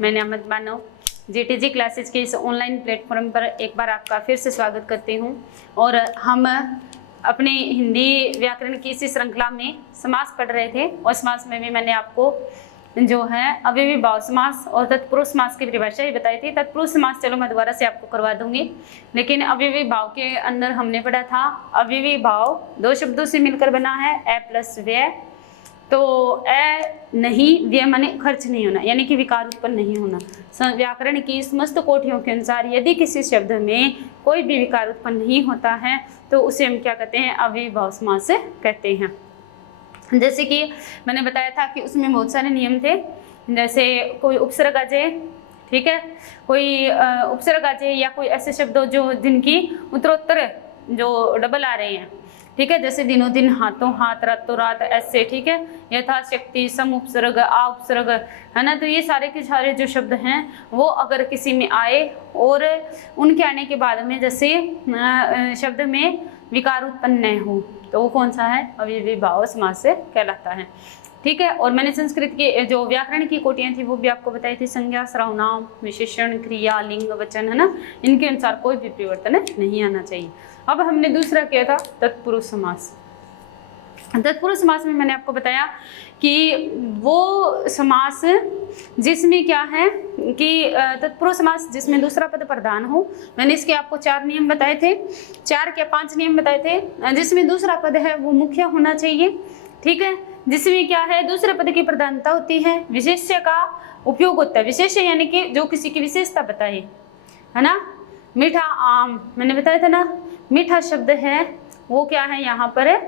मैं अमित मानव जीटीजी क्लासेज के इस ऑनलाइन प्लेटफॉर्म पर एक बार आपका फिर से स्वागत करती हूँ। और हम अपने हिंदी व्याकरण की इसी श्रृंखला में समास पढ़ रहे थे और समास में भी मैंने आपको जो है अव्ययी भाव समास और तत्पुरुष समास की परिभाषा ही बताई थी। तत्पुरुष समास चलो मैं दोबारा से आपको करवा दूंगी, लेकिन अव्ययी भाव के अंदर हमने पढ़ा था अव्ययी भाव दो शब्दों से मिलकर बना है, ए प्लस व्यय। तो ए नहीं, व्यय माने खर्च नहीं होना, यानी कि विकार उत्पन्न नहीं होना। व्याकरण की समस्त कोटियों के अनुसार यदि किसी शब्द में कोई भी विकार उत्पन्न नहीं होता है तो उसे हम क्या कहते हैं, अव्ययी भाव समास कहते हैं। जैसे कि मैंने बताया था कि उसमें बहुत सारे नियम थे, जैसे कोई उपसर्ग आ जाए, ठीक है, कोई उपसर्ग आ जाए या कोई ऐसे शब्द जो जिनकी उत्तरोत्तर जो डबल आ रहे हैं, ठीक है, जैसे दिनों दिन, हाथों हाथ, रातों रात, ऐसे, ठीक है, यथाशक्ति, सम उपसर्ग, आ उपसर्ग, है ना। तो ये सारे के सारे जो शब्द हैं वो अगर किसी में आए और उनके आने के बाद में जैसे शब्द में विकार उत्पन्न न हो तो वो कौन सा है, अव्ययी भाव समास से कहलाता है, ठीक है। और मैंने संस्कृत के जो व्याकरण की कोटियां थी वो भी आपको बताई थी, संज्ञा, सर्वनाम, विशेषण, क्रिया, लिंग, वचन, है ना, इनके अनुसार कोई भी परिवर्तन नहीं आना चाहिए। अब हमने दूसरा किया था तत्पुरुष समास। तत्पुरुष समास में मैंने आपको बताया कि वो समास जिसमें क्या है कि तत्पुरुष समास जिसमें दूसरा पद प्रधान हो। मैंने इसके आपको 4 नियम बताए थे, 4 के 5 नियम बताए थे। जिसमें दूसरा पद है वो मुख्य होना चाहिए, ठीक है, जिसमें क्या है दूसरे पद की प्रधानता होती है, विशेष्य का उपयोग होता है। विशेष्य यानी कि जो किसी की विशेषता बताए, है ना। मीठा आम मैंने बताया था ना, मीठा शब्द है वो क्या है, यहाँ पर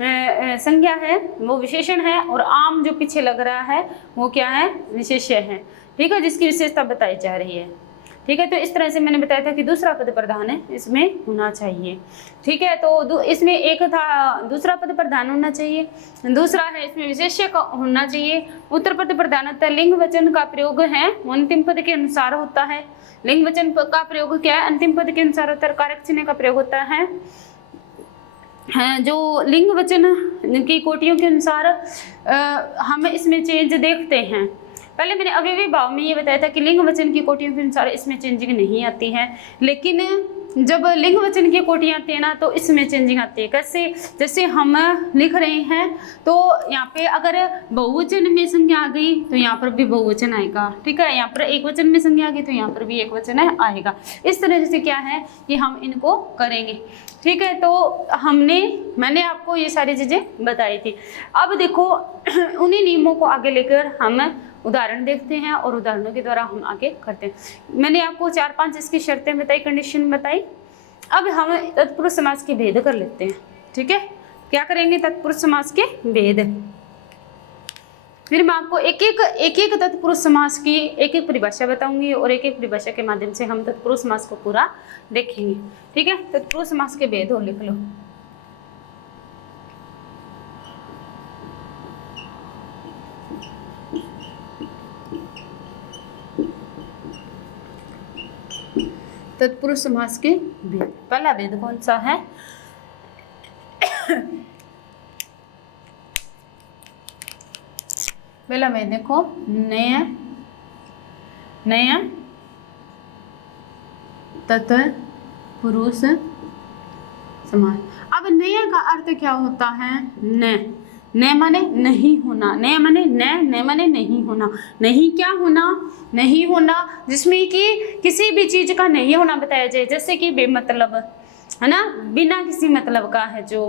संज्ञा है, वो विशेषण है, और आम जो पीछे लग रहा है वो क्या है, विशेष्य है, ठीक है, जिसकी विशेषता बताई जा रही है, ठीक है। तो इस तरह से मैंने बताया था कि दूसरा पद प्रधान है इसमें होना चाहिए, ठीक है। तो इसमें एक था दूसरा पद प्रधान होना चाहिए, दूसरा है इसमें विशेष्य का होना चाहिए, उत्तर पद प्रधान होता है, लिंग वचन का प्रयोग है वो अंतिम पद के अनुसार होता है। लिंग वचन का प्रयोग क्या है, अंतिम पद के अनुसार होता है। कारक चिन्ह का प्रयोग होता है जो लिंग वचन की कोटियों के अनुसार हम इसमें चेंज देखते हैं। पहले मैंने अव्ययी भाव में ये बताया था कि लिंग वचन की कोटियों के अनुसार इसमें चेंजिंग नहीं आती है, लेकिन जब लिंग वचन की कोटियाँ आती है ना तो इसमें चेंजिंग आती है। कैसे, जैसे हम लिख रहे हैं तो यहाँ पे अगर बहुवचन में संज्ञा आ गई तो यहाँ पर भी बहुवचन आएगा, ठीक है, यहाँ पर एक वचन में संज्ञा आ गई तो यहाँ पर भी एक वचन आएगा। इस तरह से क्या है कि हम इनको करेंगे, ठीक है। तो मैंने आपको ये सारी चीज़ें बताई थी। अब देखो उन्हीं नियमों को आगे लेकर हम उदाहरण देखते हैं और उदाहरणों के द्वारा हम आगे करते हैं। मैंने आपको 4-5 इसकी शर्तें बताई, कंडीशन बताई। अब हम तत्पुरुष समास के भेद कर लेते हैं, ठीक है। क्या करेंगे, तत्पुरुष समास के भेद। फिर मैं आपको एक एक तत्पुरुष समास की एक परिभाषा बताऊंगी और एक परिभाषा के माध्यम से हम तत्पुरुष समास को पूरा देखेंगे, ठीक है। तत्पुरुष समास के भेद और लिख लो। तत्पुरुष समास के भेद। पहला भेद कौन सा है, पहला भेद देखो, नया तत्पुरुष समास। अब नया का अर्थ क्या होता है, न माने नहीं होना, न माने न माने नहीं होना, नहीं क्या होना, नहीं होना जिसमें कि किसी भी चीज का नहीं होना बताया जाए, जैसे कि बेमतलब, है ना, बिना किसी मतलब का है जो,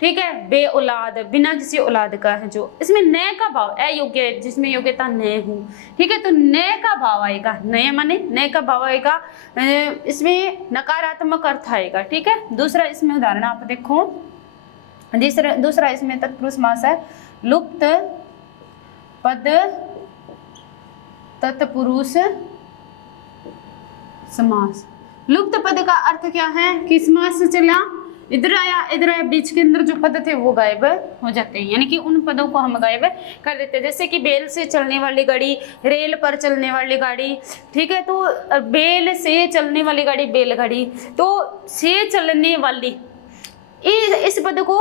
ठीक है, बे औलाद, बिना किसी औलाद का है जो। इसमें न का भाव अयोग्य, जिसमें योग्यता न हो, ठीक है, तो न का भाव आएगा, न माने न का भाव आएगा, इसमें नकारात्मक अर्थ आएगा, ठीक है। दूसरा इसमें उदाहरण आप देखो, दूसरा इसमें तत्पुरुष समास है, लुप्त पद तत्पुरुष समास। लुप्त पद का अर्थ क्या है कि समास चला, इधर आया, बीच के अंदर जो पद थे वो गायब हो जाते हैं, यानी कि उन पदों को हम गायब कर देते हैं। जैसे कि बेल से चलने वाली गाड़ी, रेल पर चलने वाली गाड़ी, ठीक है, तो बेल से चलने वाली गाड़ी बैलगाड़ी, तो से चलने वाली इस पद को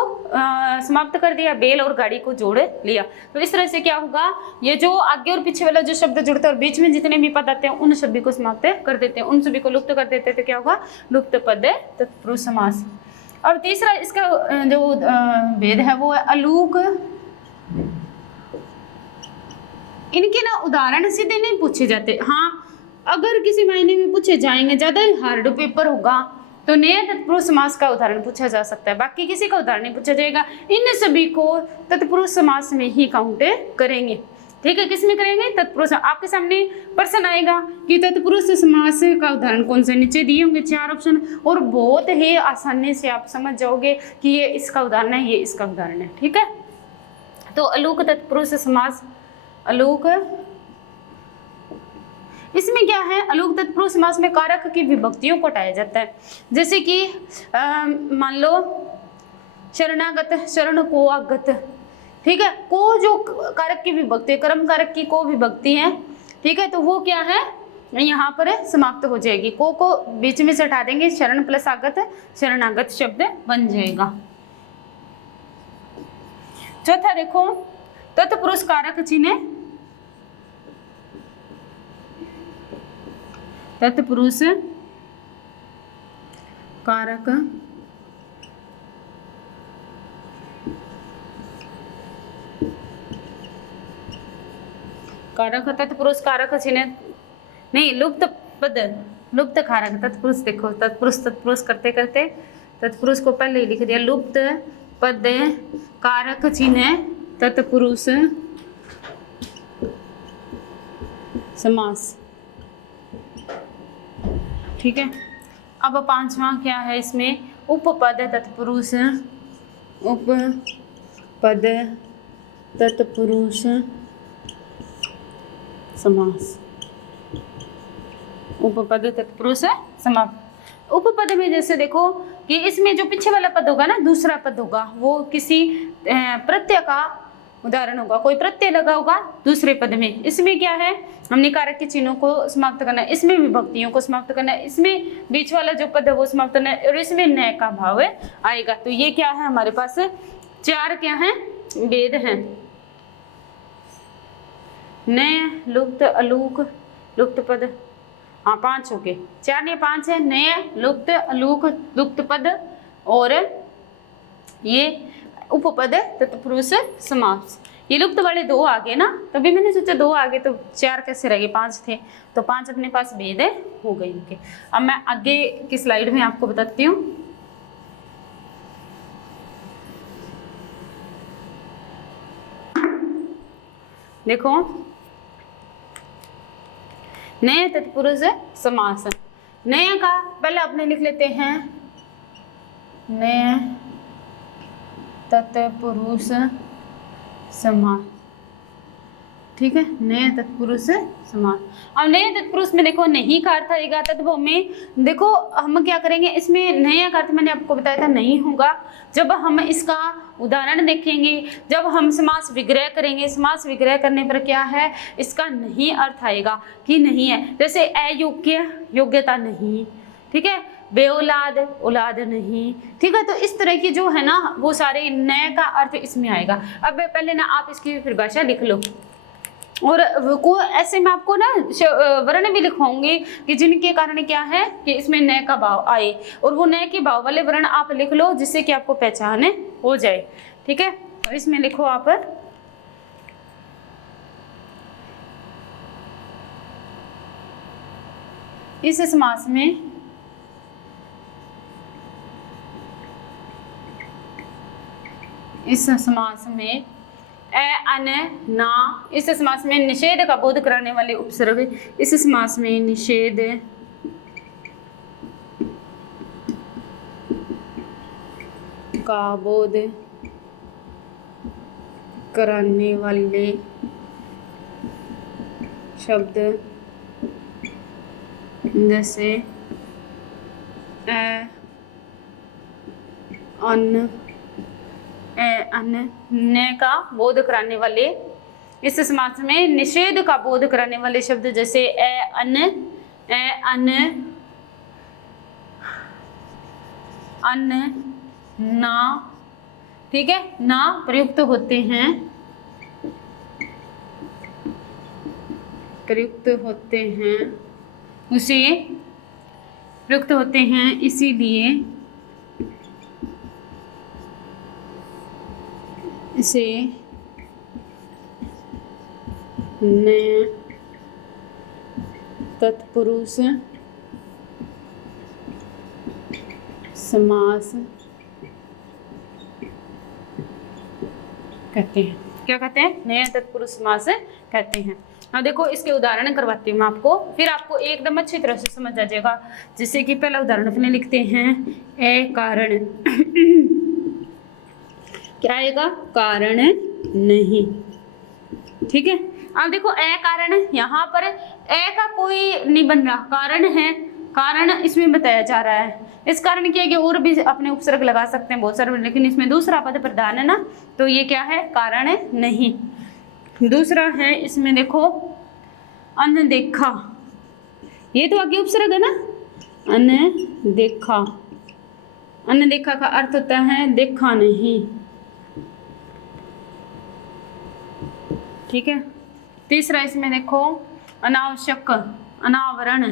समाप्त कर दिया, बैल और गाड़ी को जोड़ लिया। तो इस तरह से क्या होगा, ये जो आगे और पीछे वाला जो शब्द जुड़ता है और बीच में जितने भी पद आते हैं उन सभी को समाप्त कर देते हैं, उन सभी को लुप्त कर देते हैं। तो क्या होगा, लुप्त पद तत्पुरुष समास। अब तीसरा इसका जो भेद है वो है अलूक। इनके ना उदाहरण सीधे नहीं पूछे जाते, हाँ अगर किसी मायने में पूछे जाएंगे, ज्यादा हार्ड पेपर होगा तो नया तत्पुरुष समास का उदाहरण पूछा जा सकता है, बाकी किसी का उदाहरण नहीं पूछा जाएगा। इन सभी को तत्पुरुष समास में ही काउंट करेंगे। ठीक है, किस में करेंगे, तत्पुरुष। आपके सामने प्रश्न आएगा कि तत्पुरुष समास का उदाहरण कौन से, नीचे दिए होंगे 4 ऑप्शन, और बहुत ही आसानी से आप समझ जाओगे कि ये इसका उदाहरण है, ये इसका उदाहरण है। ठीक है, तो अलूक तत्पुरुष समास, अलूक, इसमें क्या है, अलूक तत्पुरुष समास में कारक की विभक्तियों को हटाया जाता है। जैसे कि मान लो शरणागत, शरण को आगत, ठीक है, को जो कारक की विभक्ति, कर्म कारक की को विभक्ति है, ठीक है, तो वो क्या है, यहाँ पर समाप्त हो जाएगी, को बीच में से हटा देंगे, शरण प्लस आगत शरणागत शब्द बन जाएगा। चौथा देखो, तत्पुरुष कारक चिन्ह, तत्पुरुष कारक कारक, तत्पुरुष कारक चिन्ह नहीं, लुप्त पद, लुप्त कारक, तत्पुरुष देखो, तत्पुरुष करते करते तत्पुरुष को पहले ही लिख दिया, लुप्त पद कारक चिन्ह तत्पुरुष समास। ठीक है, अब 5वां क्या है इसमें, उपपद तत्पुरुष, उपपद तत्पुरुष समास, उपपद तत्पुरुष समास। उपपद में जैसे देखो कि इसमें जो पीछे वाला पद होगा ना, दूसरा पद होगा, वो किसी प्रत्यय का उदाहरण होगा, कोई प्रत्यय लगा होगा दूसरे पद में। इसमें क्या है, हमने कारक के चिन्हों को समाप्त करना है, इसमें विभक्तियों को समाप्त करना है, इसमें बीच वाला जो पद है वो समाप्त करना है, और इसमें नए का भाव आएगा। तो ये क्या है, हमारे पास 4 क्या है, भेद हैं, नए, लुप्त, अलूक, लुप्त पद, हाँ 5 हो गए, 4 नहीं 5 है, नए, लुप्त, अलूक, लुप्त पद और ये उपपद तत्पुरुष समास। ये लुप्त वाले 2 आ गए ना, तभी मैंने सोचा 2 आ गए तो 4 कैसे रह गए, 5 थे, तो 5 अपने पास भेद हो गए इनके। अब मैं आगे की स्लाइड में आपको बताती हूँ। देखो, नए तत्पुरुष समास, नए का पहले अपने लिख लेते हैं, नए तत्पुरुष समास। ठीक है, नए तत्पुरुष समास। अब नए तत्पुरुष में देखो नहीं का अर्थ आएगा, तत्भव में देखो हम क्या करेंगे, इसमें नया का अर्थ मैंने आपको बताया था नहीं होगा, जब हम इसका उदाहरण देखेंगे, जब हम समास विग्रह करेंगे, समास विग्रह करने पर क्या है, इसका नहीं अर्थ आएगा कि नहीं है। जैसे अयोग्य, योग्यता नहीं, ठीक है, बेऔलाद, औलाद नहीं, ठीक है, तो इस तरह की जो है ना वो सारे नए का अर्थ इसमें आएगा। अब पहले ना आप इसकी परिभाषा लिख लो, और को ऐसे मैं आपको ना वर्ण भी लिखवाऊंगी कि जिनके कारण क्या है कि इसमें नए का भाव आए, और वो नए के भाव वाले वर्ण आप लिख लो जिससे कि आपको पहचान हो जाए। ठीक है, तो इसमें लिखो आप, इस समास में अन ना, इस समास में निषेध का बोध कराने वाले उपसर्ग, इस समास में निषेध का बोध कराने वाले शब्द जैसे अन, न का बोध कराने वाले, इस समास में निषेध का बोध कराने वाले शब्द जैसे अन, अन, ना, ठीक है, ना प्रयुक्त होते हैं, प्रयुक्त होते हैं, उसे प्रयुक्त होते हैं, इसीलिए इसे नए तत्पुरुष समास कहते हैं। क्या कहते हैं? नए तत्पुरुष समास कहते हैं। अब देखो इसके उदाहरण करवाती हूँ मैं आपको, फिर आपको एकदम अच्छी तरह से समझ आ जाएगा। जैसे कि पहला उदाहरण अपने लिखते हैं, ए कारण क्या आएगा? कारण नहीं, ठीक है। अब देखो ए कारण, यहाँ पर ए का कोई नहीं बन रहा, कारण है, कारण इसमें बताया जा रहा है। इस कारण क्या है कि और भी अपने उपसर्ग लगा सकते हैं बहुत सारे, लेकिन इसमें दूसरा पद प्रधान है ना, तो ये क्या है? कारण नहीं। दूसरा है इसमें देखो अनदेखा, ये तो आगे उपसर्ग है ना, अनदेखा। अनदेखा का अर्थ होता है देखा नहीं, ठीक है। तीसरा इसमें देखो अनावश्यक, अनावरण,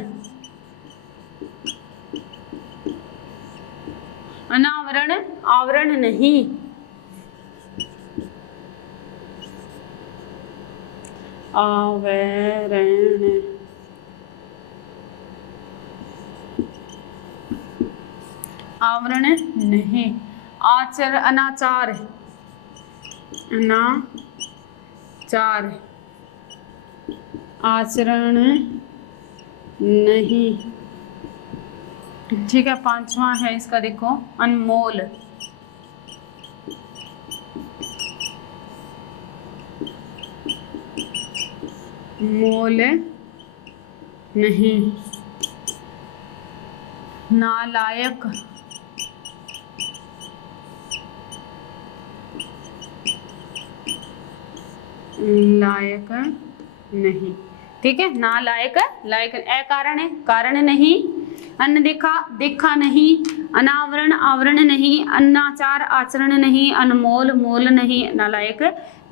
अनावरण आवरण नहीं, आवरण, आवरण नहीं। आचर, अनाचार, अनाचार, आचरण नहीं, ठीक है। पांचवा है इसका देखो अनमोल, मोल नहीं। नालायक, लायक नहीं, ठीक है। नालायक, लायक, ए कारण है, कारण नहीं। अनदेखा, देखा नहीं। अनावरण, आवरण नहीं। अनाचार, आचरण नहीं। अनमोल, मोल नहीं। नालायक,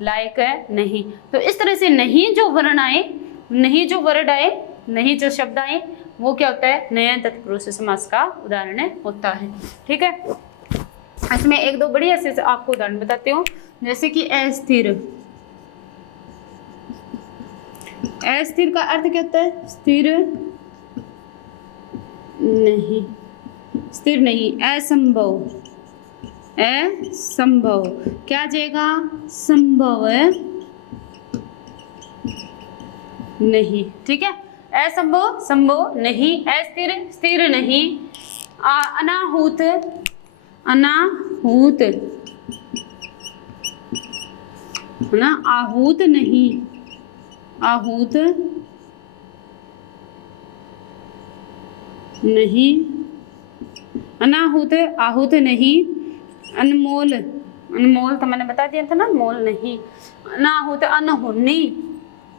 लायक नहीं। तो इस तरह से नहीं जो वर्ण आए, नहीं जो वर्ड आए, नहीं जो शब्द आए, वो क्या होता है? नए तत्पुरुष समास का उदाहरण होता है, ठीक है। इसमें एक दो बढ़िया से आपको उदाहरण बताती हूँ, जैसे कि अस्थिर। अस्थिर का अर्थ क्या होता है? स्थिर नहीं, स्थिर नहीं। असंभव, असंभव, क्या जाएगा? संभव नहीं, ठीक है। असंभव, संभव नहीं। अस्थिर, स्थिर नहीं। अनाहूत, अनाहूत ना, आहूत नहीं, आहूत नहीं। अनाहूत, आहूत नहीं। अनमोल, अनमोल तो मैंने बता दिया था ना, मोल नहीं। अनाहूत, अनहोनी,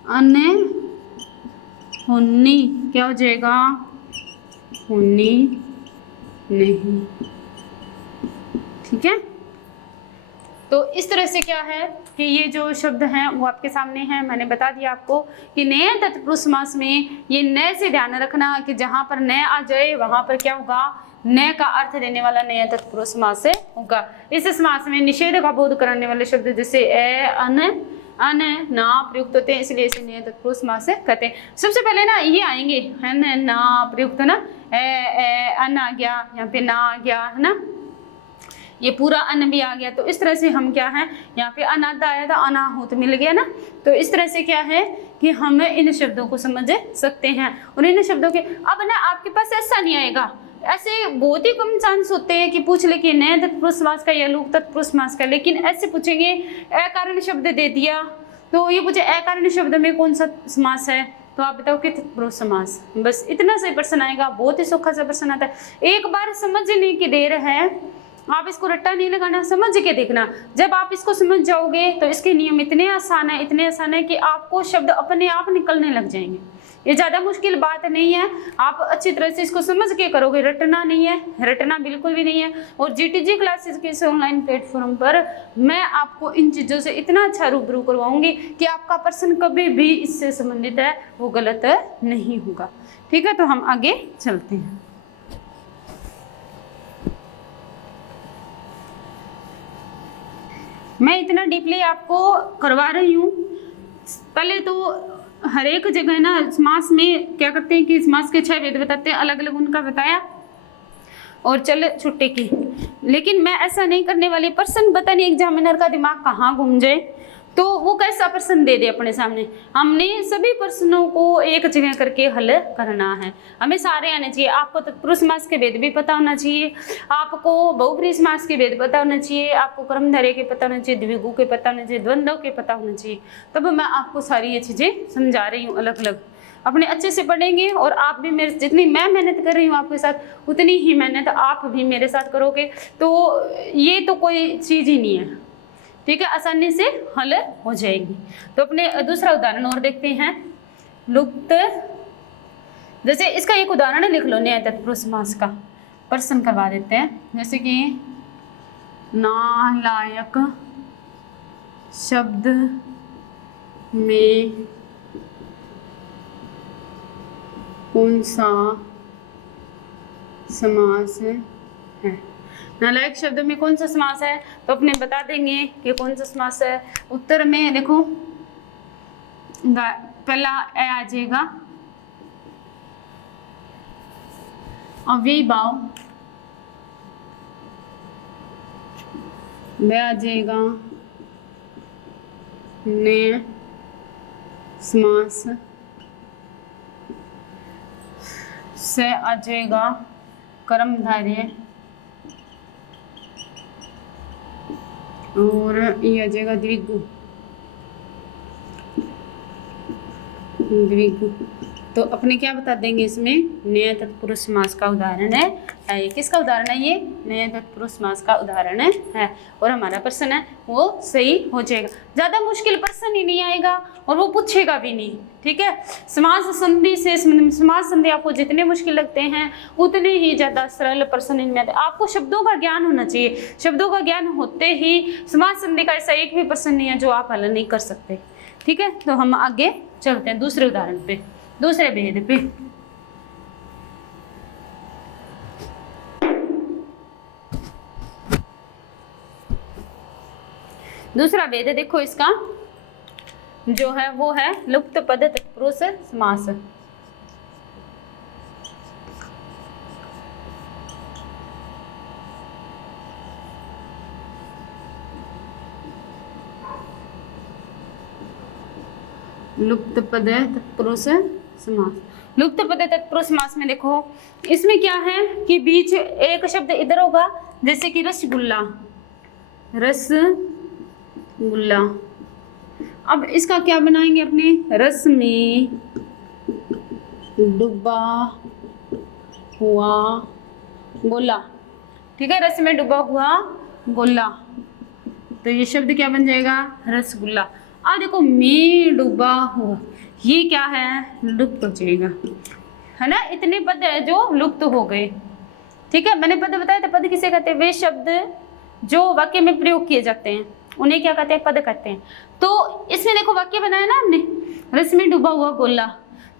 अनहोनी, क्या हो जाएगा? होनी नहीं, ठीक है। तो इस तरह से क्या है कि ये जो शब्द हैं वो आपके सामने हैं। मैंने बता दिया आपको कि नए तत्पुरुष समास में ये नए से ध्यान रखना कि जहाँ पर नए आ जाए वहाँ पर क्या होगा? नए का अर्थ देने वाला नए तत्पुरुष समास से होगा। इस समास में निषेध का बोध कराने वाले शब्द जैसे ए, अन, ना प्रयुक्त होते हैं, इसलिए इसे नए तत्पुरुष समास से कहते हैं। सबसे पहले ना ये आएंगे, है ना प्रयुक्त ना, ए, अन आ गया, यहाँ पे ना आ गया, है ना, ये पूरा अन भी आ गया। तो इस तरह से हम क्या है, यहाँ पे अनाद आया था, अनाहूत मिल गया ना। तो इस तरह से क्या है कि हम इन शब्दों को समझ सकते हैं। और इन शब्दों के अब ना आपके पास ऐसा नहीं आएगा, ऐसे बहुत ही कम चांस होते हैं कि पूछ ले कि नए तत्पुरुष समास का या लुक तत्पुरुष समास का, लेकिन ऐसे पूछेंगे अकारण शब्द दे दिया तो ये पूछे अकारण शब्द में कौन सा समास है, तो आप बताओ कि तत्पुरुष समास। बस इतना सा प्रश्न आएगा, बहुत ही सौखा सा प्रश्न आता है। एक बार समझने की देर है, आप इसको रट्टा नहीं लगाना, समझ के देखना। जब आप इसको समझ जाओगे तो इसके नियम इतने आसान है, इतने आसान है कि आपको शब्द अपने आप निकलने लग जाएंगे। ये ज़्यादा मुश्किल बात नहीं है, आप अच्छी तरह से इसको समझ के करोगे, रटना नहीं है, रटना बिल्कुल भी नहीं है। और जीटीजी क्लासेस के इस ऑनलाइन प्लेटफॉर्म पर मैं आपको इन चीज़ों से इतना अच्छा रूबरू करवाऊंगी कि आपका प्रश्न कभी भी इससे संबंधित है वो गलत नहीं होगा। ठीक है, तो हम आगे चलते हैं। मैं इतना डीपली आपको करवा रही हूँ। पहले तो हर एक जगह ना समास में क्या करते हैं कि समास के 6 भेद बताते हैं, अलग अलग उनका बताया और चले छुट्टी की। लेकिन मैं ऐसा नहीं करने वाली, प्रश्न पता नहीं एग्जामिनर का दिमाग कहाँ घूम जाए तो वो कैसा प्रश्न दे दे अपने सामने। हमने सभी प्रश्नों को एक जगह करके हल करना है, हमें सारे आने चाहिए। आपको तत्पुरुष समास के भेद भी पता होना चाहिए, आपको बहुब्रीहि समास के भेद पता होना चाहिए, आपको कर्मधारय के पता होना चाहिए, द्विगु के पता होना चाहिए, द्वंद्व के पता होना चाहिए। तब मैं आपको सारी ये चीज़ें समझा रही हूँ अलग अलग। अपने अच्छे से पढ़ेंगे और आप भी मेरे, जितनी मैं मेहनत कर रही हूँ आपके साथ उतनी ही मेहनत आप भी मेरे साथ करोगे, तो ये तो कोई चीज़ ही नहीं है। ठीक है, आसानी से हल हो जाएगी। तो अपने दूसरा उदाहरण और देखते हैं। लुप्त, जैसे इसका एक उदाहरण लिख लो, न्याय तत्पुरुष समास का प्रश्न करवा देते हैं। जैसे कि नालायक शब्द में कौन सा समास है? नालायक शब्द में कौन सा समास है? तो अपने बता देंगे कि कौन सा समास है। उत्तर में देखो पहला ए आ जाएगा, अव्ययीभाव, ब आ जाएगा न्याय समास, से आ जाएगा कर्मधारय और ये आ जाएगा द्विगु। तो अपने क्या बता देंगे इसमें? न्याय तत्पुरुष समास का उदाहरण है। ये किसका उदाहरण है? ये न्याय तत्पुरुष समास का उदाहरण है और हमारा प्रश्न है वो सही हो जाएगा। ज़्यादा मुश्किल प्रश्न ही नहीं आएगा और वो पूछेगा भी नहीं। ठीक है, समास संधि से, समास संधि आपको जितने मुश्किल लगते हैं उतने ही ज़्यादा सरल प्रश्न इनमें आते हैं। आपको शब्दों का ज्ञान होना चाहिए, शब्दों का ज्ञान होते ही समास संधि का ऐसा एक भी प्रश्न नहीं है जो आप हल नहीं कर सकते। ठीक है, तो हम आगे चलते हैं दूसरे उदाहरण पे, दूसरे भेद पे। दूसरा भेद देखो, इसका जो है वो है लुप्त पद तत्पुरुष समास। लुप्त पद तत्पुरुष समास। लुप्त पद तत्पुरुष समास में देखो इसमें क्या है कि बीच एक शब्द इधर होगा, जैसे कि रसगुल्ला, रसगुल्ला। अब इसका क्या बनाएंगे अपने? रस में डूबा हुआ गोला। ठीक है, रस में डूबा हुआ गोला, तो ये शब्द क्या बन जाएगा? रसगुल्ला। अब देखो में डूबा हुआ, ये क्या है? लुप्त हो जाएगा, है ना। इतने पद है जो लुप्त हो गए। ठीक है, मैंने पद बताया था। पद किसे कहते हैं? वे शब्द जो वाक्य में प्रयोग किए जाते हैं उन्हें क्या कहते हैं? पद कहते हैं। तो इसमें देखो वाक्य बनाया ना हमने, रस में डूबा हुआ गोला,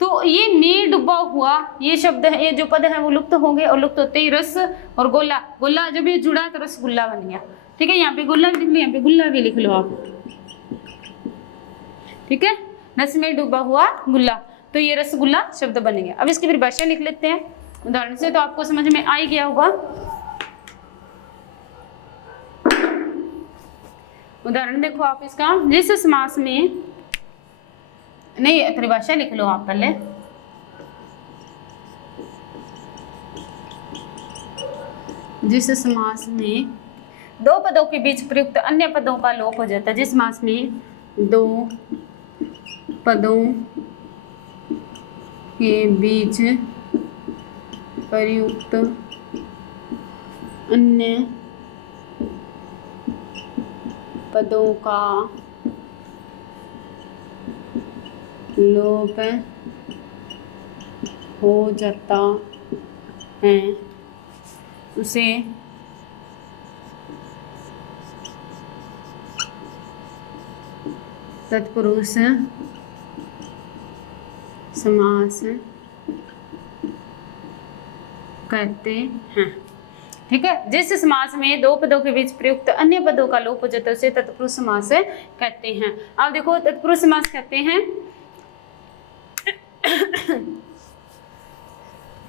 तो ये में डूबा हुआ ये शब्द है, ये जो पद है वो लुप्त हो गए और लुप्त होते ही रस और गोला, गोला जब ये जुड़ा तो रसगुल्ला बन गया। ठीक है, यहाँ पे गोला भी लिख लो, यहाँ पे गुल्ला भी लिख लो आप। ठीक है, रस में डूबा हुआ गुल्ला, तो ये रसगुल्ला शब्द बन गया। अब इसकी परिभाषा लिख लेते हैं उदाहरण से, तो आपको समझ में आ ही गया होगा। उदाहरण देखो आप इसका, जिस समास में, नहीं परिभाषा लिख लो आप पहले। जिस समास में दो पदों के बीच प्रयुक्त अन्य पदों का लोप हो जाता है, जिस समास में दो पदों के बीच प्रयुक्त अन्य पदों का लोप हो जाता है उसे तत्पुरुष समास कहते हैं। ठीक है, जिस समास में दो पदों के बीच प्रयुक्त अन्य पदों का लोप हो जाता है उसे तत्पुरुष समास कहते हैं। अब देखो तत्पुरुष समास कहते हैं।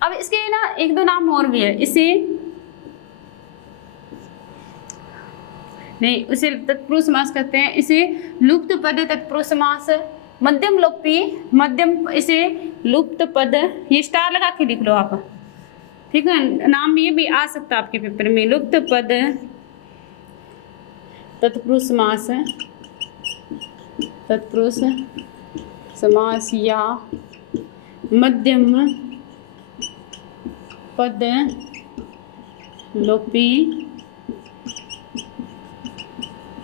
अब इसके ना एक दो नाम और भी है, इसे नहीं, उसे तत्पुरुष समास कहते हैं। इसे लुप्त पद तत्पुरुष समास, मध्यम लोपी, मध्यम, इसे लुप्त पद, ये स्टार लगा के लिख लो आप, ठीक है, नाम ये भी आ सकता है आपके पेपर में, लुप्त पद तत्पुरुष समास, तत्पुरुष समास या मध्यम पद लोपी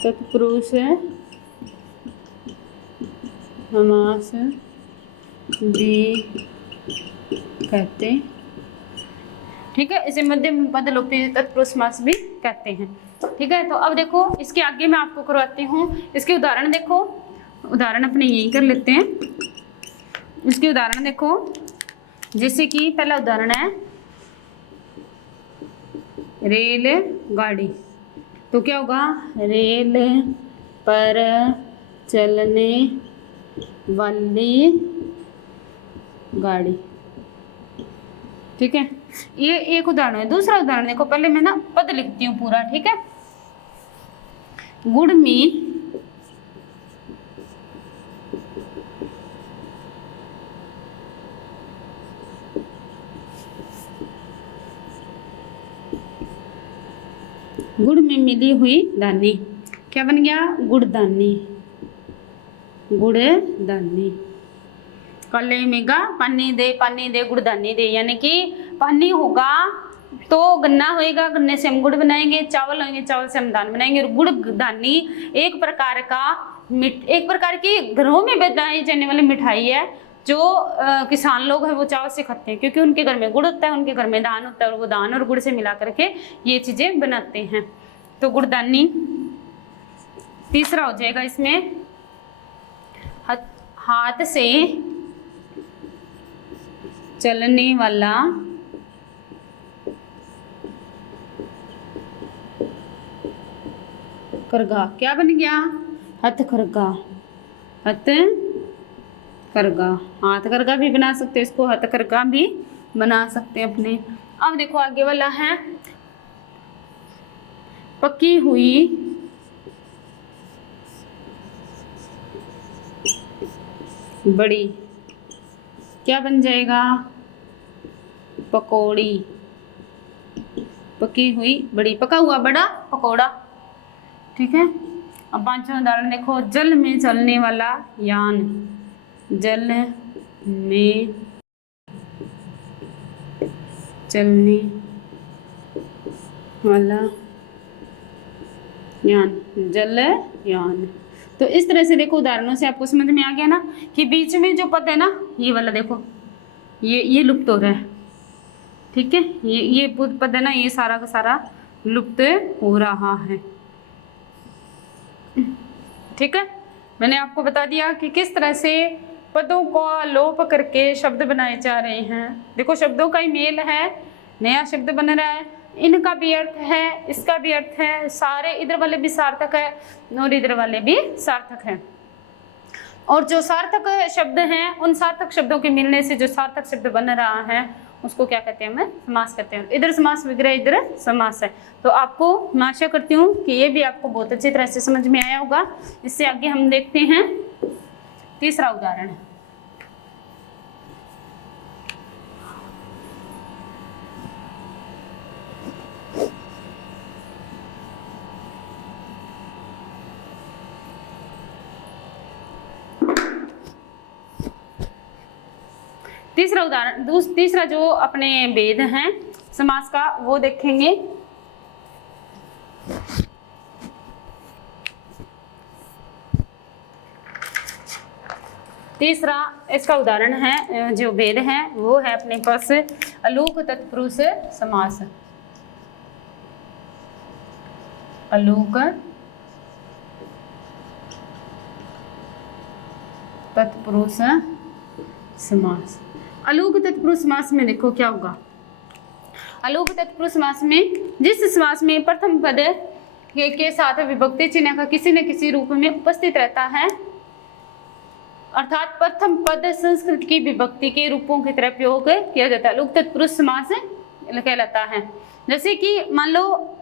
तत्पुरुष समास भी कहते, ठीक है, इसे मध्यम पद लोपी तत्पुरुष समास भी कहते हैं। ठीक है, तो अब देखो इसके आगे मैं आपको करवाती हूँ, इसके उदाहरण देखो, उदाहरण अपने यही कर लेते हैं। इसके उदाहरण देखो, जैसे कि पहला उदाहरण है रेलगाड़ी, तो क्या होगा, रेल पर चलने वाली गाड़ी। ठीक है, ये एक उदाहरण है। दूसरा उदाहरण देखो, पहले मैं ना पद लिखती हूँ पूरा, ठीक है। गुड़ में गुड़ में मिली हुई दानी, क्या बन गया, गुड़दानी, गुड़दानी। कले मेगा पानी दे गुड़दानी दे, यानी कि पानी होगा तो गन्ना होएगा, गन्ने से हम गुड़ बनाएंगे, चावल होंगे, चावल से हम दान बनाएंगे। और गुड़दानी एक प्रकार की घरों में बनाई जाने वाली मिठाई है, जो किसान लोग हैं वो चावल से खाते हैं, क्योंकि उनके घर में गुड़ होता है, उनके घर में धान होता है, और वो धान और गुड़ से मिला करके ये चीजें बनाते हैं। तो गुड़दानी। तीसरा हो जाएगा इसमें हाथ से चलने वाला करगा, क्या बन गया, हथकरघा, हथकरघा, हाथ करघा भी बना सकते हैं इसको, हथकरघा भी बना सकते हैं अपने। अब देखो आगे वाला है पकी हुई बड़ी, क्या बन जाएगा, पकौड़ी, पकी हुई बड़ी, पका हुआ बड़ा पकौड़ा। ठीक है, अब पांचवा उदाहरण देखो, जल में चलने वाला यान, जल में चलने वाला यान, जल यान। तो इस तरह से देखो उदाहरणों से आपको समझ में आ गया ना कि बीच में जो पद है ना, ये वाला देखो, ये लुप्त हो रहा है। ठीक है, ये पद है ना, ये सारा का सारा लुप्त हो रहा है। ठीक है, मैंने आपको बता दिया कि किस तरह से पदों को लोप करके शब्द बनाए जा रहे हैं। देखो शब्दों का ही मेल है, नया शब्द बन रहा है, इनका भी अर्थ है, इसका भी अर्थ है, सारे इधर वाले भी सार्थक है और इधर वाले भी सार्थक है। और जो सार्थक शब्द हैं, उन सार्थक शब्दों के मिलने से जो सार्थक शब्द बन रहा है उसको क्या कहते हैं, हमें समास कहते हैं। इधर समास विग्रह, इधर समास है। तो आपको मैं आशा करती हूँ कि ये भी आपको बहुत अच्छी तरह से समझ में आया होगा। इससे आगे हम देखते हैं तीसरा उदाहरण। तीसरा उदाहरण, तीसरा जो अपने भेद हैं समास का वो देखेंगे। तीसरा इसका उदाहरण है, जो वेद है वो है अपने पास अलूक तत्पुरुष समास। अलूक तत्पुरुष समास। अलूक तत्पुरुष समास में देखो क्या होगा। अलूक तत्पुरुष समास में जिस समास में प्रथम पद के साथ विभक्ति चिन्ह का किसी न किसी रूप में उपस्थित रहता है, अर्थात प्रथम पद संस्कृत की विभक्ति के रूपों की तरह प्रयोग किया जाता है, अलूक तत्पुरुष समास कहलाता है। जैसे कि मान लो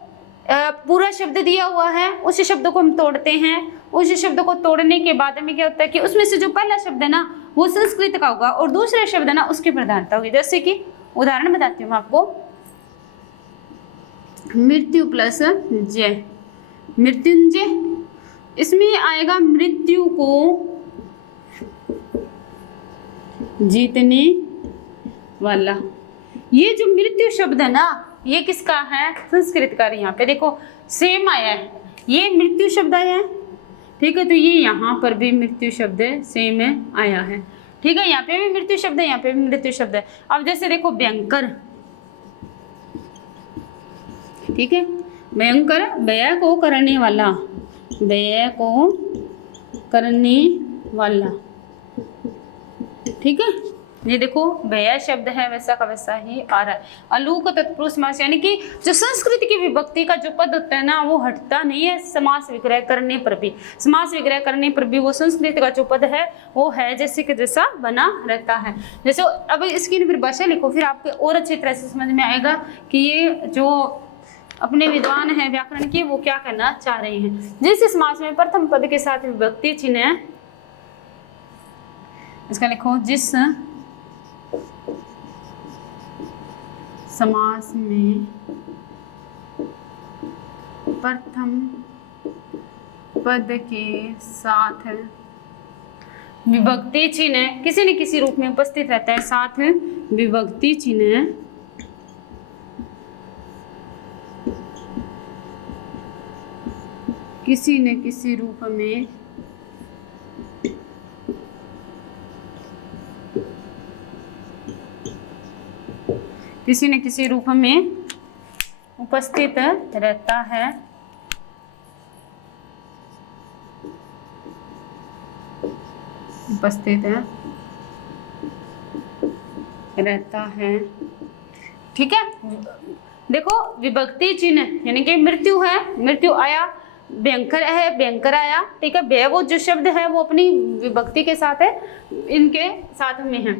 पूरा शब्द दिया हुआ है, उस शब्द को हम तोड़ते हैं, उस शब्द को तोड़ने के बाद में क्या होता है कि उसमें से जो पहला शब्द है ना वो संस्कृत का होगा और दूसरा शब्द है ना उसकी प्रधानता होगी। जैसे कि उदाहरण बताती हूँ आपको, मृत्यु प्लस जय, मृत्युंजय। इसमें आएगा मृत्यु को जीतने वाला। ये जो मृत्यु शब्द है ना ये किसका है, संस्कृत का। यहाँ पे देखो सेम आया है, ये मृत्यु शब्द आया है, ठीक है, तो ये यहाँ पर भी मृत्यु शब्द सेम आया है, ठीक है, यहाँ पे भी मृत्यु शब्द है, यहाँ पे भी मृत्यु शब्द है। अब जैसे देखो भयंकर, ठीक है, भयंकर व्यय को करने वाला, व्यय को करने वाला, ठीक है, ये देखो व्यय शब्द है वैसा का वैसा ही आ रहा है। अलूक तत्पुरुष समास यानी कि जो संस्कृत की विभक्ति का जो पद होता है ना वो हटता नहीं है समास विग्रह करने पर भी। समास विग्रह करने पर भी वो संस्कृत का जो पद है वो है जैसे कि जैसा बना रहता है। जैसे अब इसकी परिभाषा लिखो, फिर आपको और अच्छी तरह से समझ में आएगा कि ये जो अपने विद्वान है व्याकरण के वो क्या कहना चाह रहे हैं। जिस समास में प्रथम पद के साथ विभक्ति चिन्ह है, इसका लिखो, जिस समास में प्रथम पद के साथ विभक्ति चिन्ह किसी न किसी रूप में उपस्थित रहता है, साथ विभक्ति चिन्ह किसी न किसी रूप में किसी न किसी रूप में उपस्थित रहता है, उपस्थित रहता है, ठीक है। देखो विभक्ति चिन्ह यानी कि मृत्यु है, मृत्यु आया, भयंकर है, भयंकर आया, ठीक है, व्यय वो जो शब्द है वो अपनी विभक्ति के साथ है, इनके साथ में है,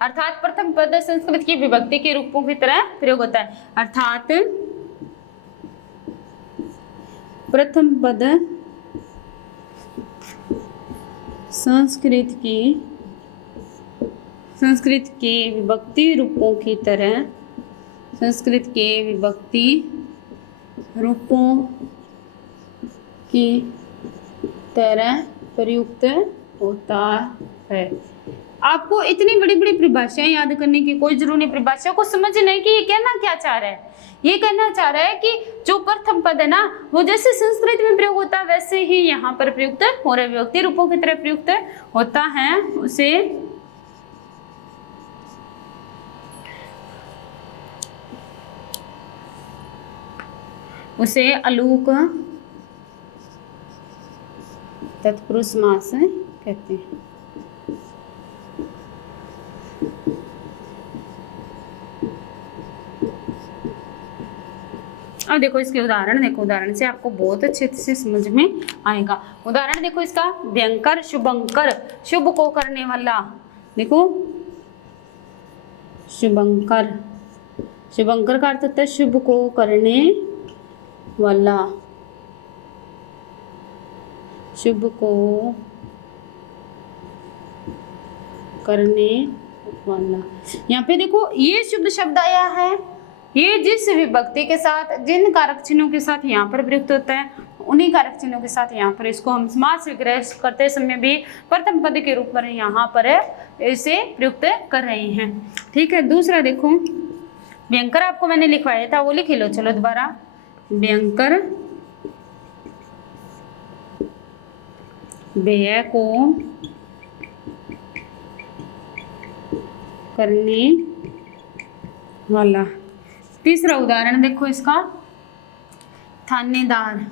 अर्थात प्रथम पद संस्कृत की विभक्ति के रूपों की तरह प्रयोग होता है। अर्थात प्रथम पद संस्कृत के विभक्ति रूपों की तरह, संस्कृत के विभक्ति रूपों की तरह प्रयुक्त होता है। आपको इतनी बड़ी बड़ी परिभाषाएं याद करने की कोई जरूरत नहीं, परिभाषा को समझना है कि ये कहना क्या चाह रहा है। ये कहना चाह रहा है कि जो प्रथम पद है ना वो जैसे संस्कृत में प्रयोग होता है वैसे ही यहाँ पर प्रयुक्त हो रहा है, विभक्ति रूपों की तरह प्रयुक्त होता है, उसे अलूक तत्पुरुष समास कहते हैं। अब देखो इसके उदाहरण, देखो उदाहरण से आपको बहुत अच्छे से समझ में आएगा। उदाहरण देखो इसका, भयंकर, शुभंकर, शुभ को करने वाला, देखो शुभंकर, शुभंकर का अर्थ होता है शुभ को करने वाला, शुभ को करने वाला। यहाँ पे देखो ये शुभ शब्द आया है, ये जिस विभक्ति के साथ, जिन कारक चिन्हों के साथ यहाँ पर प्रयुक्त होता है उन्हीं कारक चिन्हों के साथ यहाँ पर इसको हम समास विग्रह करते समय भी प्रथम पद के रूप में यहाँ पर इसे प्रयुक्त कर रहे हैं, ठीक है। दूसरा देखो, भयंकर आपको मैंने लिखवाया था वो लिख लो, चलो दोबारा, भयंकर व्यय को करने वाला। तीसरा उदाहरण देखो इसका, थानेदार।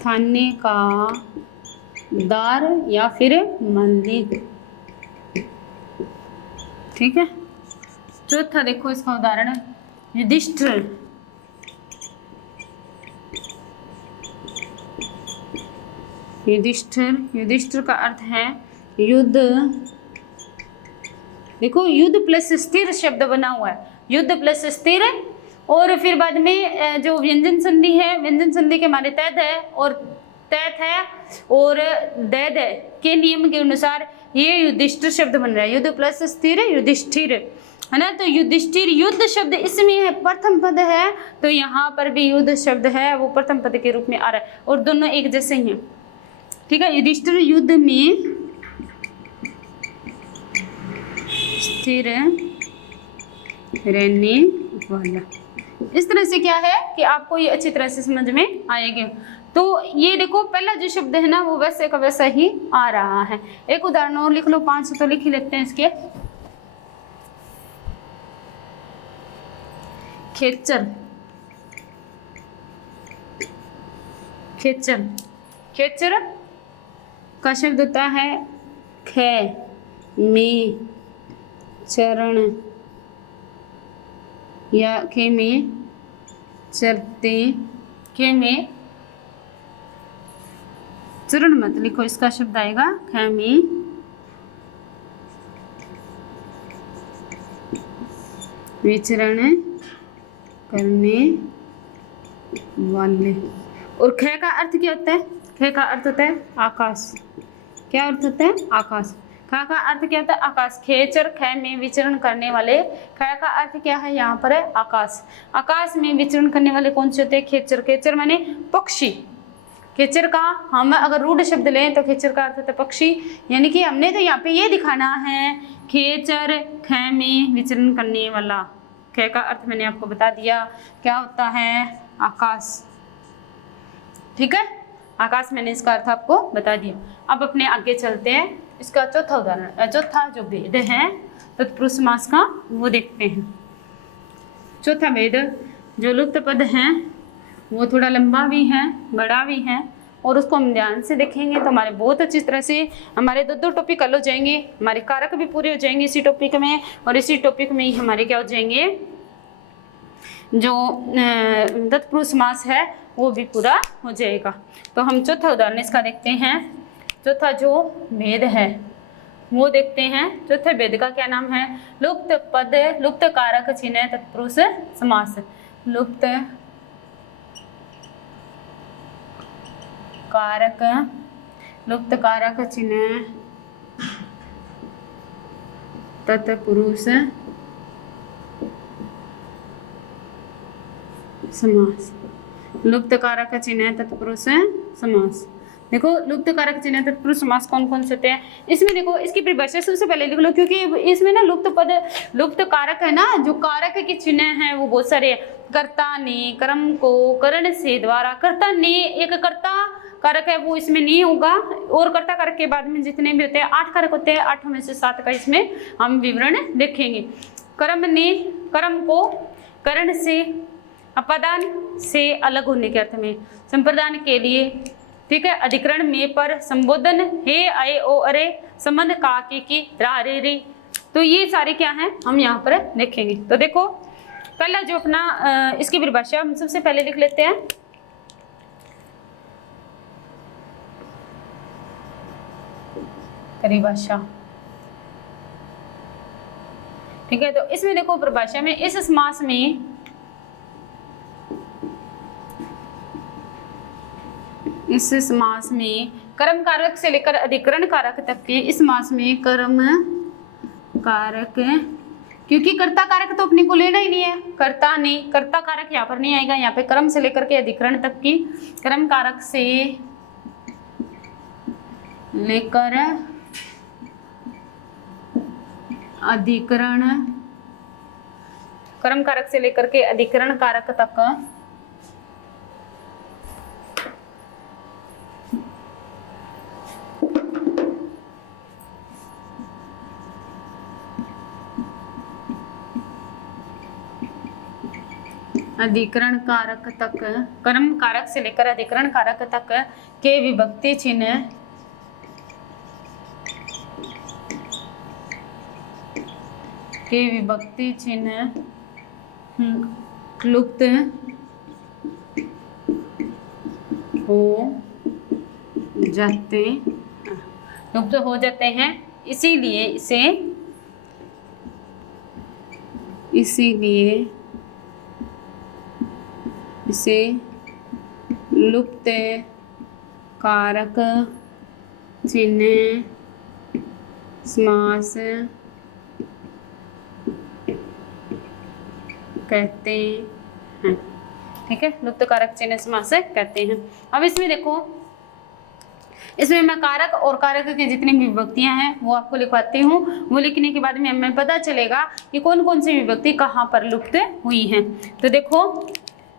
थाने का दार या फिर मालिक, ठीक है। चौथा देखो इसका उदाहरण, युधिष्ठिर। युधिष्ठिर, युधिष्ठिर का अर्थ है युद्ध। देखो युद्ध प्लस स्थिर शब्द बना हुआ है, युद्ध प्लस स्थिर, और फिर बाद में जो व्यंजन संधि है, व्यंजन संधि के माने तैत है और तैत है और दैद है के नियम के अनुसार ये युधिष्ठिर शब्द बन रहा है। युद्ध प्लस स्थिर युधिष्ठिर, है ना। तो युधिष्ठिर युद्ध शब्द इसमें है, प्रथम पद है, तो यहाँ पर भी युद्ध शब्द है वो प्रथम पद के रूप में आ रहा है, और दोनों एक जैसे ही हैं, ठीक है। युधिष्ठिर युद्ध में स्थिर रहने वाला। इस तरह से क्या है कि आपको ये अच्छी तरह से समझ में आएगी। तो ये देखो पहला जो शब्द है ना वो वैसे का वैसा ही आ रहा है। एक उदाहरण और लिख लो, 5 तो लिख ही लेते हैं इसके। खेचर, खेचर, खेचर का शब्द होता है खे में चरण या खे में चरते, खे में चरण मत लिखो, इसका शब्द आएगा खे में विचरण करने वाले। और खे का अर्थ क्या होता है? खे का अर्थ होता है आकाश। क्या अर्थ होता है? आकाश। खा का अर्थ क्या होता है? आकाश। खेचर खे में विचरण करने वाले। खे का अर्थ क्या है? यहाँ पर है आकाश। आकाश में विचरण करने वाले कौन से होते हैं? खेचर। खेचर माने पक्षी। खेचर का हम अगर रूढ़ शब्द लें तो खेचर का अर्थ होता है पक्षी, यानी कि हमने तो यहाँ पे ये दिखाना है खेचर खे में विचरण करने वाला। खे का अर्थ मैंने आपको बता दिया क्या होता है? आकाश, ठीक है। आकाश मैंने इसका अर्थ आपको बता दिया। अब अपने आगे चलते हैं, इसका चौथा उदाहरण, चौथा जो भेद है तत्पुरुष समास का वो देखते हैं। चौथा भेद जो लुप्त पद हैं वो थोड़ा लंबा भी है, बड़ा भी है, और उसको हम ध्यान से देखेंगे तो हमारे बहुत अच्छी तरह से हमारे 2 टॉपिक हल हो जाएंगे, हमारे कारक भी पूरे हो जाएंगे इसी टॉपिक में, और इसी टॉपिक में ही हमारे क्या हो जाएंगे, जो तत्पुरुष समास है वो भी पूरा हो जाएगा। तो हम चौथा उदाहरण इसका देखते हैं। चौथा जो भेद है वो देखते हैं। चौथे भेद का क्या नाम है? लुप्त पद लुप्त कारक चिन्ह तत्पुरुष समास। लुप्त कारक, लुप्त कारक चिन्ह तत्पुरुष समास। लुप्त कारक चिन्ह तत्पुरुष समास। देखो लुप्त कारक चिन्ह तत्पुरुष समास कौन कौन से होते हैं इसमें? देखो इसकी परिभाषा सबसे पहले लिख लो, क्योंकि इसमें ना लुप्त पद लुप्त कारक है ना, जो कारक के चिन्ह हैं वो बहुत सारे हैं। कर्ता ने, कर्म को, करण से, द्वारा। कर्ता ने एक कर्ता कारक है वो इसमें नहीं होगा, और कर्ता कारक के बाद में जितने भी होते हैं 8 कारक होते हैं, 8 में से 7 का इसमें हम विवरण देखेंगे। कर्म ने, कर्म को, करण से, अपादान से अलग होने के अर्थ में, संप्रदान के लिए, ठीक है। अधिकरण में, पर, संबोधन, हे, आए, ओ, अरे, संबंध, का, की, रा, रे, रे। तो ये सारे क्या हैं हम यहाँ पर देखेंगे। तो देखो पहला जो अपना इसकी परिभाषा हम सबसे पहले लिख लेते हैं। परिभाषा, ठीक है। तो इसमें देखो परिभाषा में इस समास में इस समास में कर्म कारक से लेकर अधिकरण कारक तक के इस समास में कर्म कारक, क्योंकि कर्ता कारक तो अपने को लेना ही नहीं है, कर्ता नहीं, कर्ता कारक यहाँ पर नहीं आएगा। यहाँ पे कर्म से लेकर के अधिकरण तक की, कर्म कारक से लेकर अधिकरण, कर्म कारक से लेकर के अधिकरण कारक तक अधिकरण कारक तक, कर्म कारक से लेकर अधिकरण कारक तक के विभक्ति चिन्ह लुप्त हो जाते हैं, इसीलिए इसे लुप्त कारक चिन्ह समास कहते हैं। ठीक है, लुप्त कारक चिन्ह समास कहते हैं। अब इसमें देखो, इसमें मैं कारक और कारक की जितनी भी विभक्तियां हैं वो आपको लिखवाती हूँ। वो लिखने के बाद में हमें पता चलेगा कि कौन कौन सी विभक्ति कहाँ पर लुप्त हुई हैं। तो देखो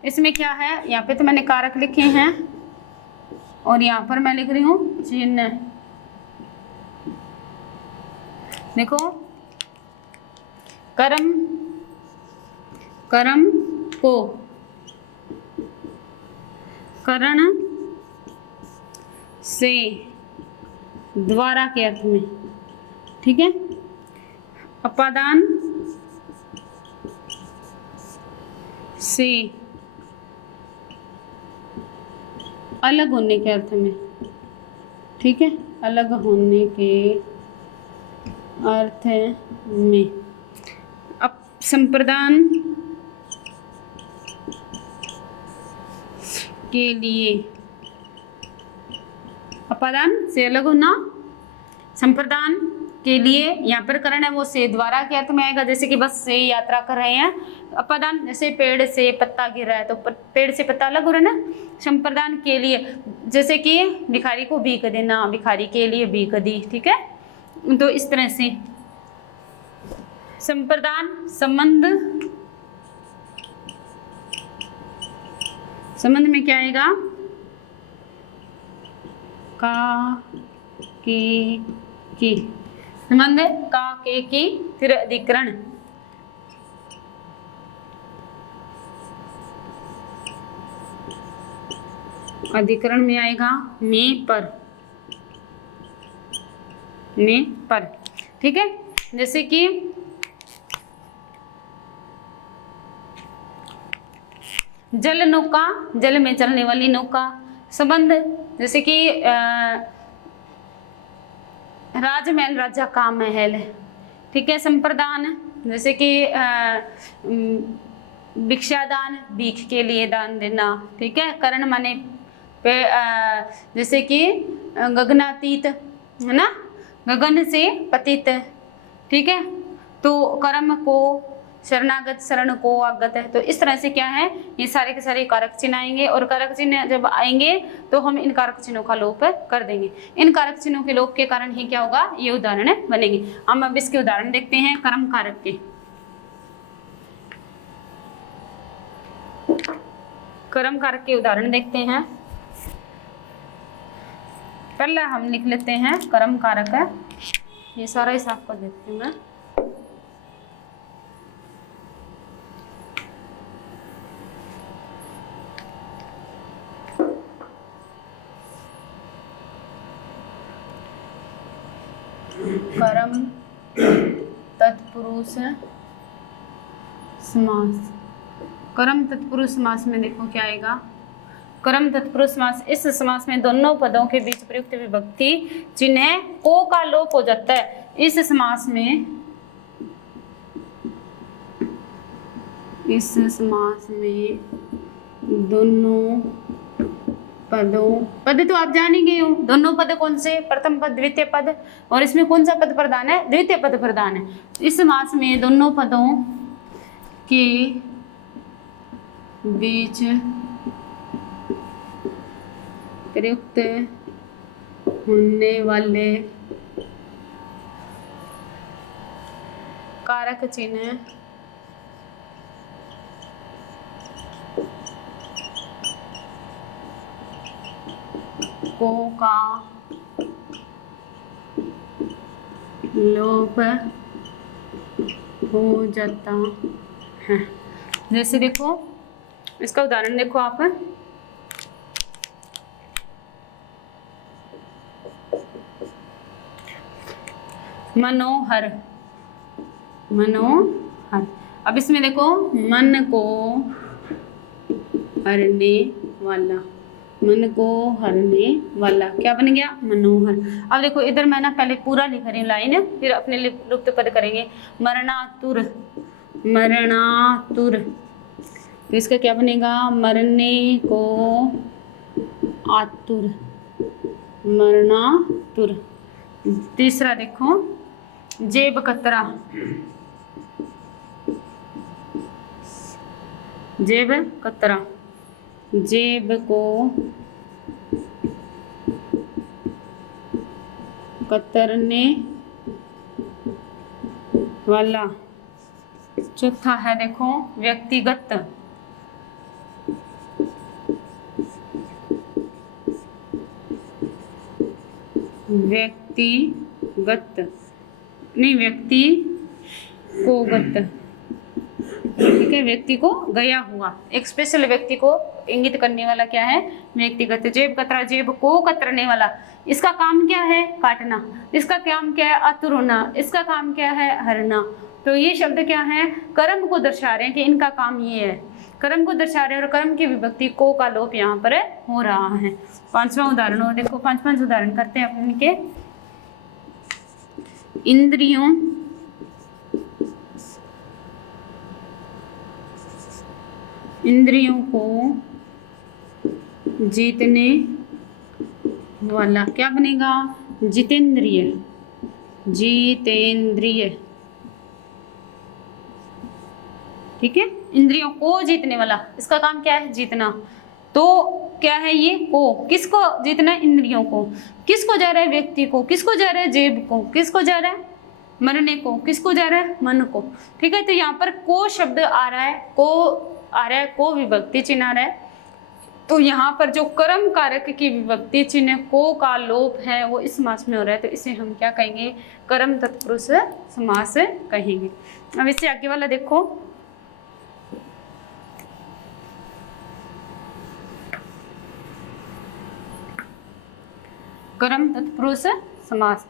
इसमें क्या है, यहाँ पे तो मैंने कारक लिखे हैं और यहाँ पर मैं लिख रही हूँ चिन्ह। देखो कर्म को करण से द्वारा के अर्थ में, ठीक है, अपादान से अलग होने के अर्थ में, ठीक है, अलग होने के अर्थ में। अब संप्रदान के लिए अपादान से अलग होना, संप्रदान के लिए यहाँ पर करण है वो से द्वारा के अर्थ में आएगा, जैसे कि बस से यात्रा कर रहे हैं। अपादान जैसे पेड़ से पत्ता गिर रहा है तो पेड़ से पत्ता अलग हो रहा है ना। संप्रदान के लिए जैसे कि भिखारी को भीख देना, भिखारी के लिए भीख दी, ठीक है। तो इस तरह से संप्रदान संबंध में क्या आएगा, का के की, संबंध का के की, फिर अधिकरण में आएगा में पर, ठीक है। जैसे कि जल नौका, जल में चलने वाली नौका। संबंध जैसे कि राजमहल, राजा का महल, ठीक है। संप्रदान जैसे कि भिक्षादान, भीख के लिए दान देना, ठीक है। करण माने पे जैसे कि गगनातीत, है ना, गगन से पतित, ठीक है। तो कर्म को शरणागत, शरण को आगत है। तो इस तरह से क्या है, ये सारे के सारे कारक चिन्ह आएंगे और कारक चिन्ह जब आएंगे तो हम इन कारक चिन्हों का लोप कर देंगे। इन कारक चिन्हों के लोप के कारण ही क्या होगा, ये उदाहरण बनेंगे। हम अब इसके उदाहरण देखते हैं कर्म कारक के। कर्म कारक के उदाहरण देखते हैं। पहले हम लिख लेते हैं कर्म कारक है, ये सारा हिसाब कर देती हूँ मैं। कर्म तत्पुरुष समास। कर्म तत्पुरुष समास में देखो क्या आएगा, कर्म तत्पुरुष समास। इस समास में दोनों पदों के बीच प्रयुक्त विभक्ति चिन्ह को का लोप हो जाता है। इस समास में दोनों पद तो आप जान ही गए हो। दोनों पद कौन से, प्रथम पद, द्वितीय पद, और इसमें कौन सा पद प्रधान है, द्वितीय पद प्रधान है। इस समास में दोनों पदों के बीच प्रयुक्त होने वाले कारक चिन्ह को का लोप हो जाता है। जैसे देखो इसका उदाहरण देखो आप, मनोहर, मनोहर। अब इसमें देखो मन को हरने वाला, मन को हरने वाला क्या बन गया? मनोहर। अब देखो इधर मैं ना पहले पूरा लिख रही हूँ लाइन, फिर अपने लुप्त पद करेंगे। मरणातुर, मरणातुर, तो इसका क्या बनेगा? मरने को आतुर, मरणातुर। तीसरा देखो जेब कतरा, जेब कतरा, जेब को कतरने वाला। चौथा है देखो व्यक्तिगत, व्यक्तिगत नहीं, व्यक्ति को गत, ठीक है, व्यक्ति को गया हुआ, एक स्पेशल व्यक्ति को इंगित करने वाला क्या है? व्यक्तिगत। जेब कतरा, जेब को कतरने वाला, इसका काम क्या है? काटना। इसका काम क्या है? अतुरना। इसका काम क्या है? हरना। तो ये शब्द क्या है? कर्म को दर्शा रहे हैं कि इनका काम ये है, कर्म को दर्शा रहे हैं, और कर्म की विभक्ति को का लोप यहाँ पर हो रहा है। पांचवा उदाहरण हो, देखो पांच उदाहरण करते हैं अपन के। इंद्रियों, इंद्रियों को जीतने वाला क्या बनेगा? जितेंद्रिय, जितेंद्रिय, ठीक है। इंद्रियों को जीतने वाला, इसका काम क्या है? जीतना। तो क्या है ये? को, किसको जीतना? इंद्रियों को। किसको जा रहा है? व्यक्ति को। किसको जा रहा है? जेब को। किसको जा रहा है? मरने को। किसको जा रहा है? मन को, ठीक है। तो यहाँ पर को शब्द आ रहा है, को आ रहा है, को विभक्ति चिन्ह आ रहा है। तो यहाँ पर जो कर्म कारक की विभक्ति चिन्ह को का लोप है वो इस समास में हो रहा है, तो इसे हम क्या कहेंगे? कर्म तत्पुरुष समास कहेंगे। अब इससे आगे वाला देखो, कर्म तत्पुरुष समास।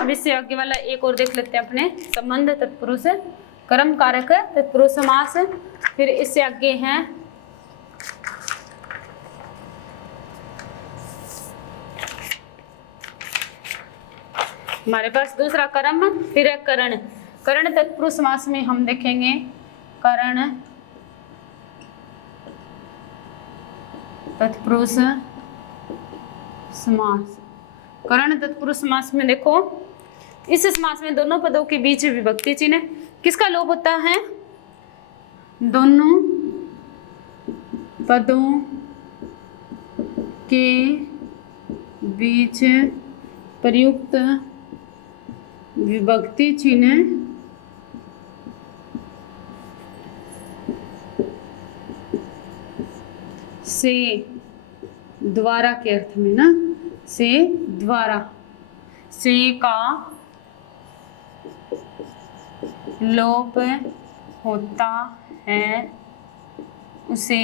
अब इससे आगे वाला एक और देख लेते हैं अपने, संबंध तत्पुरुष, कर्म कारक तत्पुरुष समास। फिर इससे आगे हैं हमारे पास दूसरा कर्म, फिर है करण। करण तत्पुरुष समास में हम देखेंगे करण तत्पुरुष समास। करण तत्पुरुष समास में देखो, इस समास में दोनों पदों के बीच विभक्ति चिन्ह किसका लोप होता है? दोनों पदों के बीच प्रयुक्त विभक्ति चिन्ह से द्वारा के अर्थ में ना, से द्वारा, से का लोप होता है, उसे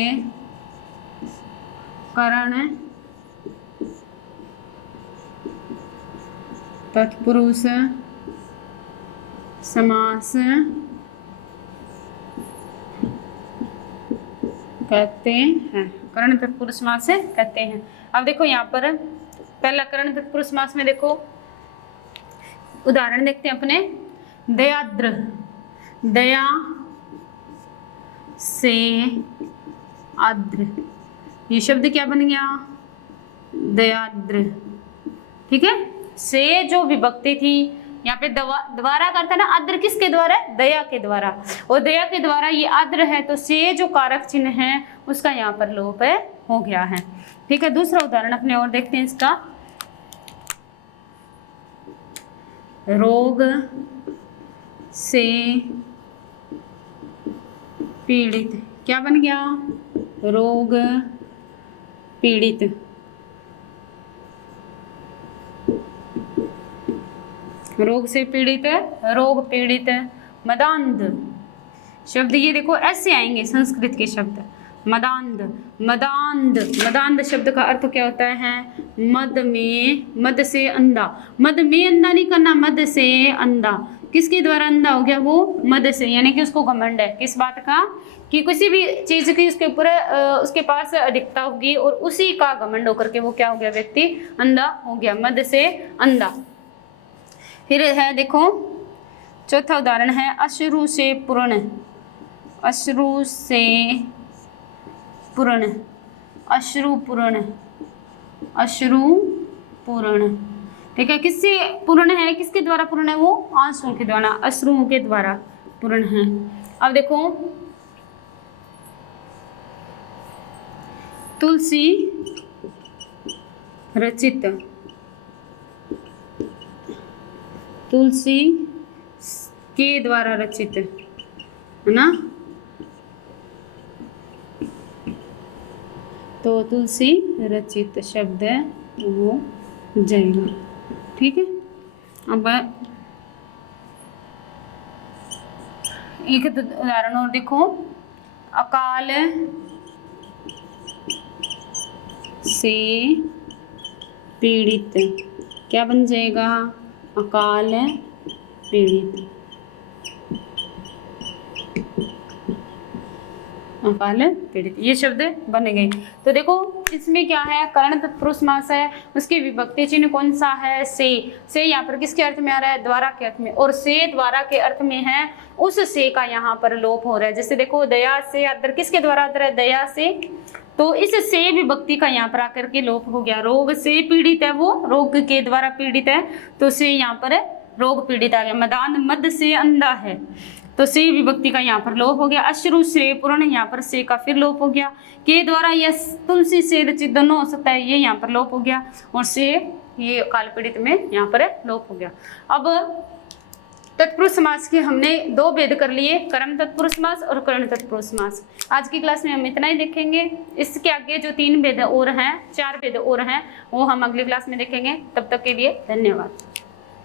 करण तत्पुरुष समास कहते हैं। करण तत्पुरुष समास कहते हैं। अब देखो यहाँ पर पहला करण तत्पुरुष समास में देखो उदाहरण देखते हैं अपने। दयाद्र, दया से आद्र, ये शब्द क्या बन गया? दयाद्र, ठीक है। से जो विभक्ति थी यहाँ पे द्वारा करता है ना, आद्र किसके द्वारा? दया के द्वारा, और दया के द्वारा ये आद्र है, तो से जो कारक चिन्ह है उसका यहाँ पर लोप हो गया है, ठीक है। दूसरा उदाहरण अपने और देखते हैं इसका। रोग से पीड़ित, क्या बन गया? रोग पीड़ित, रोग से पीड़ित, रोग पीड़ित। मदांध शब्द ये देखो ऐसे आएंगे संस्कृत के शब्द, मदांध। मदांध, मदांध शब्द का अर्थ क्या होता है? मद में, मद से अंधा। मद में अंधा नहीं करना, मद से अंधा। किसके द्वारा अंधा हो गया? वो मद से, यानी कि उसको घमंड है किस बात का? कि किसी भी चीज की उसके ऊपर उसके पास अधिकता होगी और उसी का घमंड होकर के वो क्या हो गया? व्यक्ति अंधा हो गया, मद से अंधा। फिर है देखो चौथा उदाहरण है अश्रु से पूर्ण। अश्रु से पूर्ण, अश्रु पूर्ण, अश्रु पूर्ण। ठीक है, किससे पूर्ण है? किसके द्वारा पूर्ण है? वो आंसुओं के द्वारा, अश्रुओं के द्वारा पूर्ण है। अब देखो तुलसी रचित, तुलसी के द्वारा रचित, है ना? तो तुलसी रचित शब्द वो जाएगा। ठीक है, अब एक उदाहरण और देखो, अकाल से पीड़ित, क्या बन जाएगा? अकाल पीड़ित, अकाल पीड़ित, ये शब्द बन गए। तो देखो इसमें क्या है? कर्ण तत्पुरुष समास है, उसकी विभक्ति चिन्ह कौन सा है? से यहाँ पर किसके अर्थ में आ रहा है? द्वारा के अर्थ में, और से द्वारा के अर्थ में है, उस से का यहाँ पर लोप हो रहा है। जैसे देखो दया से आदर, किसके द्वारा आदर है? दया से, तो इस से विभक्ति का यहाँ पर आकर के लोप हो गया। रोग से पीड़ित है, वो रोग के द्वारा पीड़ित है, तो से यहाँ पर रोग पीड़ित आ गया। मदान, मद से अंधा है, तो से विभक्ति का यहाँ पर लोप हो गया। अश्रु से पूर्ण, यहाँ पर से का फिर लोप हो गया। के द्वारा या तुलसी से रचित दोनों हो सकता है, ये यहाँ पर लोप हो गया, और से ये काल पीड़ित में यहाँ पर लोप हो गया। अब तत्पुरुष समास के हमने दो भेद कर लिए, कर्म तत्पुरुष समास और कर्ण तत्पुरुष समास। आज की क्लास में हम इतना ही देखेंगे। इसके आगे जो 3 भेद और हैं, 4 भेद और हैं, वो हम अगली क्लास में देखेंगे। तब तक के लिए धन्यवाद।